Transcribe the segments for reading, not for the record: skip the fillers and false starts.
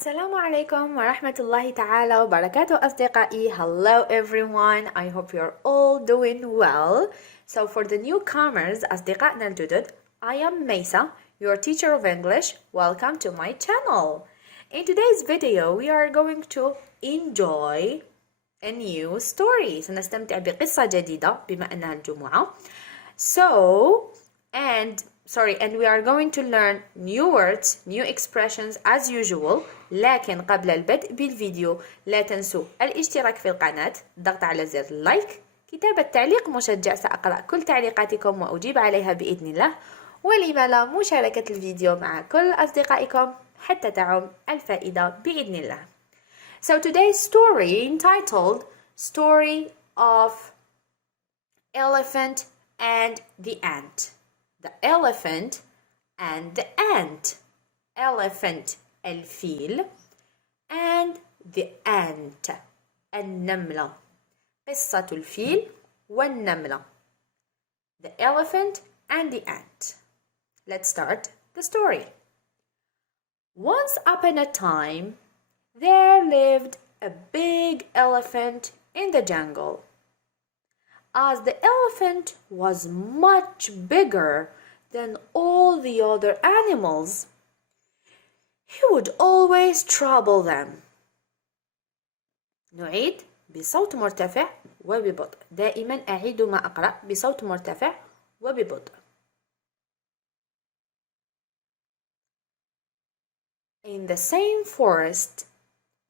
السلام عليكم ورحمة الله تعالى وبركاته أصدقائي. Hello everyone, I hope you're all doing well. So for the newcomers, أصدقائنا الجدد, I am Mesa, your teacher of English. Welcome to my channel. In today's video, we are going to enjoy a new story. سنستمتع بقصة جديدة بما أنها الجمعة. And we are going to learn new words, new expressions as usual. لكن قبل البدء بالفيديو لا تنسوا الاشتراك في القناة، الضغط على زر لايك، كتابة تعليق مشجع، سأقرأ كل تعليقاتكم وأجيب عليها بإذن الله، ولما لا مشاركة الفيديو مع كل أصدقائكم حتى تعم الفائدة بإذن الله. So today's story entitled Story of Elephant and the Ant. The elephant and the ant. Elephant الفيل and the ant النملة. قصة الفيل والنملة. The elephant and the ant. Let's start the story. Once upon a time, there lived a big elephant in the jungle. As the elephant was much bigger than all the other animals, he would always trouble them. نعيد بصوت مرتفع وببطء. دائما أعيد ما أقرأ بصوت مرتفع وببطء. In the same forest,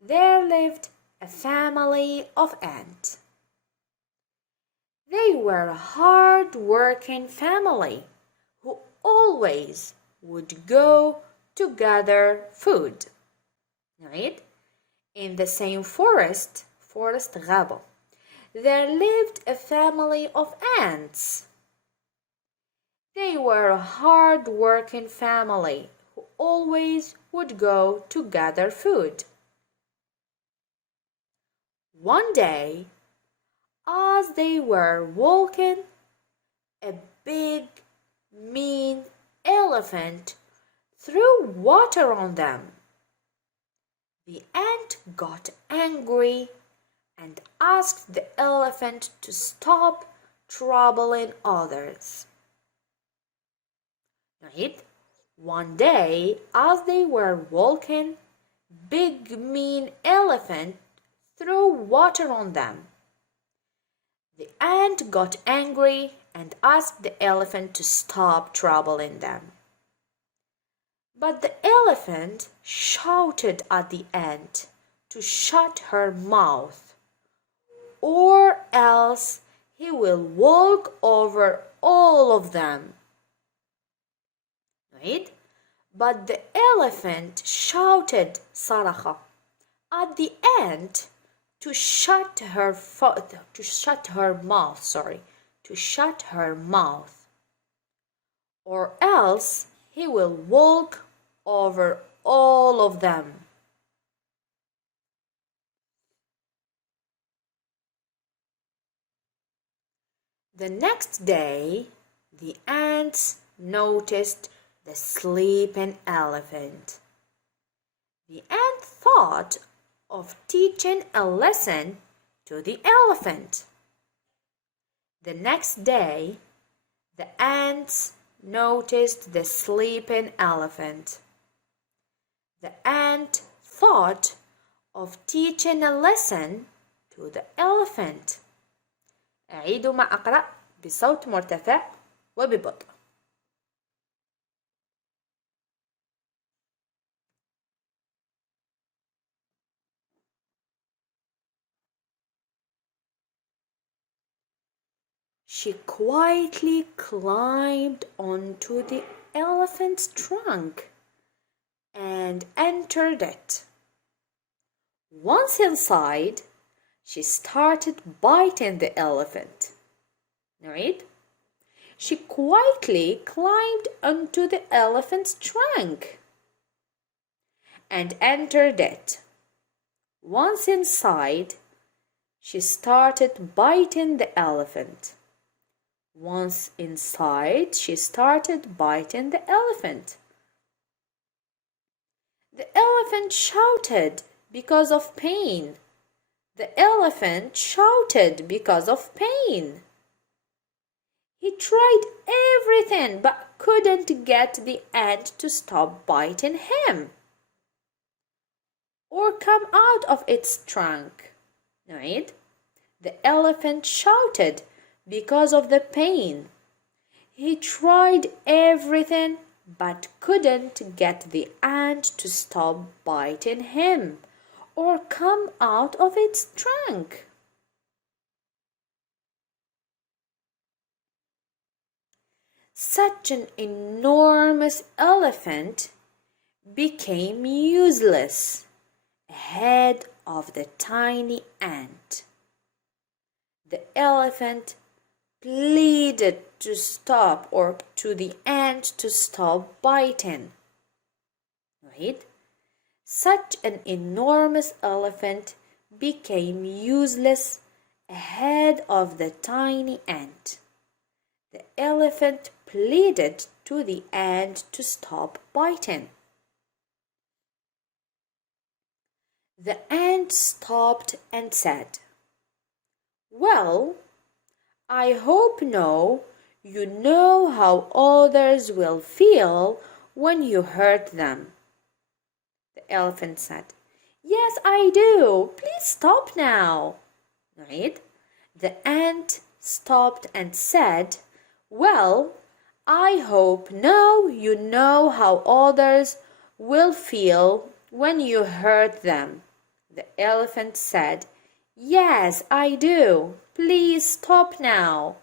there lived a family of ants. They were a hard-working family who always would go to gather food. نعيد. In the same forest غابة, there lived a family of ants. They were a hard-working family who always would go to gather food. One day, as they were walking, a big, mean elephant threw water on them. The ant got angry and asked the elephant to stop troubling others. Right? One day, as they were walking, big, mean elephant threw water on them. The ant got angry and asked the elephant to stop troubling them. But the elephant shouted at the ant to shut her mouth, or else he will walk over all of them. Right? But the elephant shouted صرخ at the ant to shut her mouth, or else he will walk over all of them. The next day, the ants noticed the sleeping elephant. The ant thought of teaching a lesson to the elephant. The next day, the ants noticed the sleeping elephant. The ant thought of teaching a lesson to the elephant. أعيد ما أقرأ بصوت مرتفع وببطء. She quietly climbed onto the elephant's trunk and entered it. Once inside, she started biting the elephant. Right? She quietly climbed onto the elephant's trunk and entered it. Once inside, she started biting the elephant. Once inside, she started biting the elephant. The elephant shouted because of pain. The elephant shouted because of pain. He tried everything but couldn't get the ant to stop biting him or come out of its trunk. نعيد. The elephant shouted because of the pain. He tried everything but couldn't get the ant to stop biting him or come out of its trunk. Such an enormous elephant became useless ahead of the tiny ant. The elephant pleaded to stop or to the ant to stop biting. Right? Such an enormous elephant became useless ahead of the tiny ant. The elephant pleaded to the ant to stop biting. The ant stopped and said, "Well, I hope now you know how others will feel when you hurt them." The elephant said, "Yes, I do. Please stop now." Right? The ant stopped and said, "Well, I hope now you know how others will feel when you hurt them." The elephant said, "Yes, I do. Please stop now."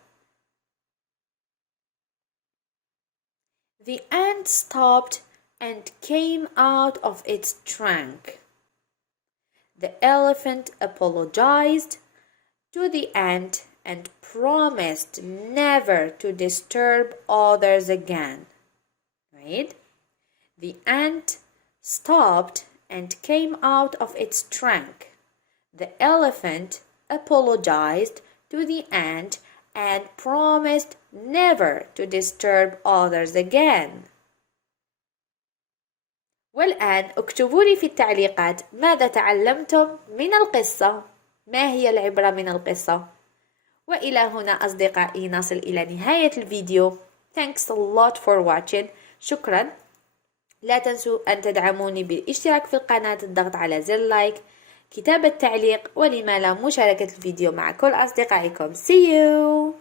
The ant stopped and came out of its trunk. The elephant apologized to the ant and promised never to disturb others again. Right? The ant stopped and came out of its trunk. The elephant apologized to the ant and promised never to disturb others again. والآن اكتبوا لي في التعليقات ماذا تعلمتم من القصة؟ ما هي العبرة من القصة؟ وإلى هنا أصدقائي نصل إلى نهاية الفيديو. Thanks a lot for watching. شكرا. لا تنسوا أن تدعموني بالاشتراك في القناة، الضغط على زر لايك، كتابة تعليق، ولما لا مشاركة الفيديو مع كل أصدقائكم. See you!